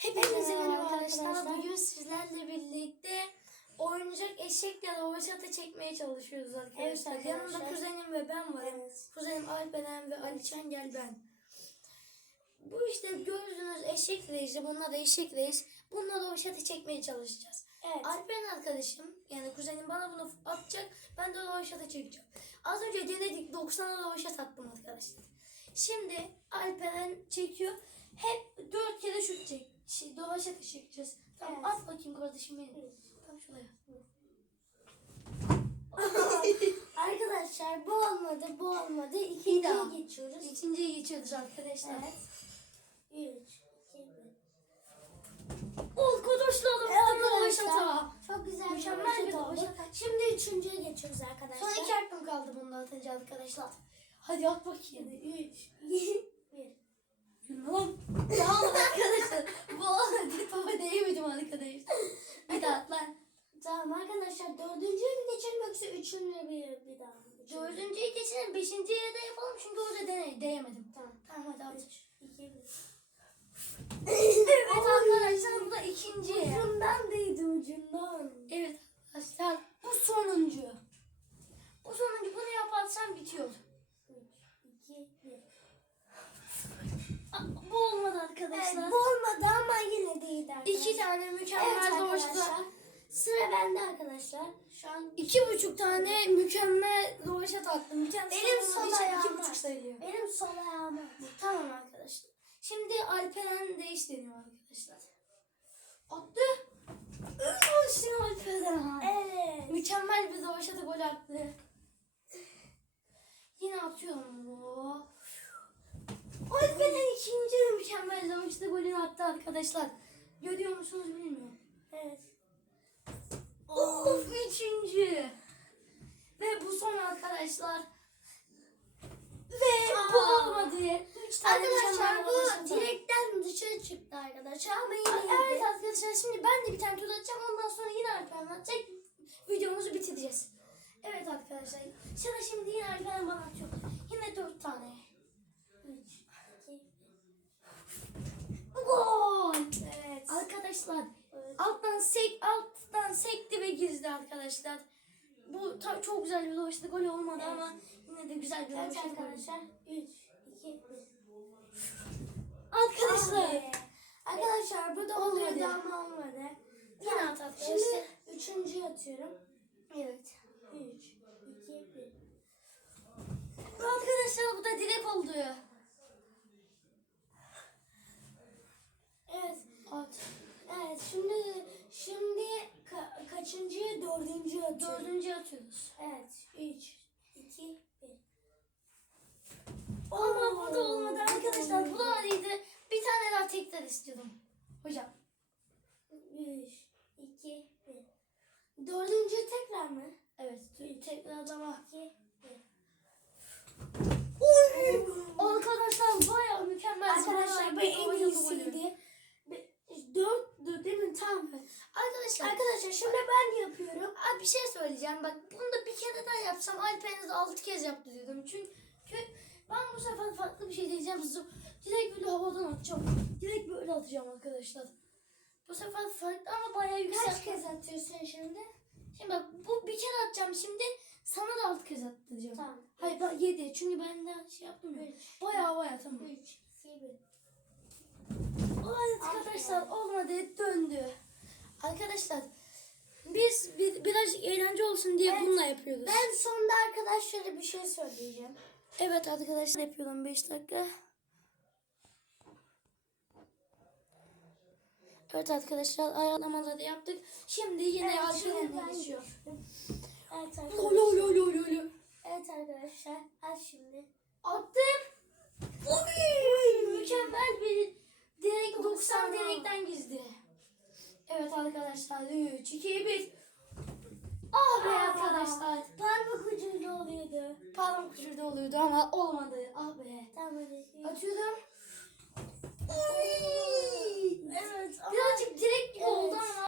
Hepinize merhaba arkadaşlar. Bugün sizlerle birlikte oyuncak eşekle rovaşata çekmeye çalışıyoruz arkadaşlar. Evet Yanımda arkadaşlar. kuzenim ve ben varım. Evet. Kuzenim Alperen ve Ali Çengel ben. Bu işte gördüğünüz eşek reisi, bunlar da eşek reis. Bununla rovaşata çekmeye çalışacağız. Evet. Alperen arkadaşım, yani kuzenim bana bunu atacak, ben de rovaşata çekeceğim. Az önce denedik, 90'a rovaşat attım arkadaşlar. Şimdi Alperen çekiyor. Hep dört kere şut çek. Şey, rovaşata çekeceğiz. Tamam, Evet. at bakayım kardeşim benim. Tam şuraya. Arkadaşlar bu olmadı, bu olmadı. İkinciye geçiyoruz. İkinciye geçiyoruz arkadaşlar. Evet. Üç, iki. Arkadaşlar, Evet arkadaşlar. Çok güzel Mükemmel bir oldu. rovaşata. Şimdi üçüncüye geçiyoruz arkadaşlar. Son iki hakkım kaldı bunda atınca arkadaşlar. Hadi at bakayım. Üç, iki, bir. Lan. Ya arkadaşlar bu olmadı. Topa değmedim arkadaşlar. Bir daha at lan. Tamam arkadaşlar dördüncüye mi geçelim yoksa üçüncüye bir, bir daha mı geçelim? Dördüncüye geçelim. Beşinciye de yapalım çünkü orada dene, değemedim. Tamam. Tamam hadi at. Üç, iki, bir. Evet arkadaşlar bu da ikinci. Ucundan değdi ucundan. Evet arkadaşlar bu sonuncu. Bu sonuncu bunu yaparsam bitiyor. Üç, iki, bir. Aa, Bu olmadı Evet, arkadaşlar. bu olmadı ama İki tane Evet mükemmel arkadaşlar. rovaşata. Sıra bende arkadaşlar. Şu an İki buçuk tane mükemmel. Bir tanesi Benim sol ayağım iki var. buçuk sayılıyor. benim sol ayağıma. Tamam arkadaşlar. Şimdi Alperen değiş deniyor arkadaşlar. Attı. Ölmüşsün Alperen. Evet. Mükemmel bir rovaşata gol attı. Yine atıyorum bu. Alperen ikinci mükemmel rovaşata golünü attı arkadaşlar. Görüyor musunuz bilmiyorum. Evet. Of üçüncü. Ve bu son arkadaşlar. Ve bu Aa. olmadı. Üç tane Arkadaşlar bu direkten dışarı çıktı arkadaşlar ama yine Ay, Evet arkadaşlar şimdi ben de bir tane tur atacağım ondan sonra yine Alperen atacak videomuzu bitireceğiz. Evet arkadaşlar sıra şimdi yine Alperen bana atıyor. Yine dört tane. Üç, iki, Gol! Evet. Arkadaşlar Evet. alttan sek alttan sekti ve gizdi arkadaşlar. Bu çok güzel bir rovaşata gol olmadı Evet. ama yine de güzel bir gol. arkadaşlar. Üç, iki, bir. Arkadaşlar Abi. Arkadaşlar bu da Olmadı. oluyordu ama olmadı. yine Tamam, at arkadaşlar. Şimdi üçüncüyü atıyorum. Evet. Üç, iki, bir. Arkadaşlar bu da direk oldu. Evet. At. Evet şimdi şimdi ka- kaçıncıyı dördüncü atıyoruz. Evet. Üç, iki, bir. Ama bu da olmadı arkadaşlar. Bu da hariydi. Bir tane daha tekrar istiyordum. Hocam. Üç, iki, bir. Dördüncü tekrar mı? Evet. Tekrar ama. İki, bir. Oy! Arkadaşlar bayağı mükemmel. Arkadaşlar bu bayağı en bir oyun golü. iyisiydi. Be- Dört, değil mi? Tamam. Arkadaşlar. Arkadaşlar şimdi ben yapıyorum. Abi bir şey söyleyeceğim. Bak bunu da bir kere daha yapsam Alper'iniz altı kez yaptı dedim. Çünkü ben bu sefer farklı bir şey diyeceğim. Direkt böyle havadan atacağım. Direkt böyle atacağım arkadaşlar. Bu sefer farklı ama bayağı yüksek. Kaç kez atıyorsun şimdi? Şimdi bak bu bir kere atacağım şimdi. Sana da altı kez attıracağım. Tamam. Hayır bak yedi. Çünkü ben de şey yaptım ya. Bayağı bayağı tamam. üç, iki, bir. Evet arkadaşlar olmadı döndü. Arkadaşlar biz bir, biraz eğlence olsun diye Evet. bununla yapıyoruz. Ben sonunda arkadaşlara bir şey söyleyeceğim. Evet arkadaşlar yapıyorum 5 dakika. Evet arkadaşlar ayarlamaları yaptık. Şimdi yine Evet, Alperen'e geçiyor. Evet arkadaşlar. lo lo lo lo lo. Evet arkadaşlar. Aç şimdi. Attım. Oy, mükemmel bir direkt 90 90 direkten gizli. Evet arkadaşlar 3 2 1. Ah be arkadaşlar. Parmak ucuyla oluyordu. Parmak ucunda oluyordu ama olmadı. Ah be. Tamam hadi. Atıyorum. Oy. Evet Birazcık direkt gibi oldu ama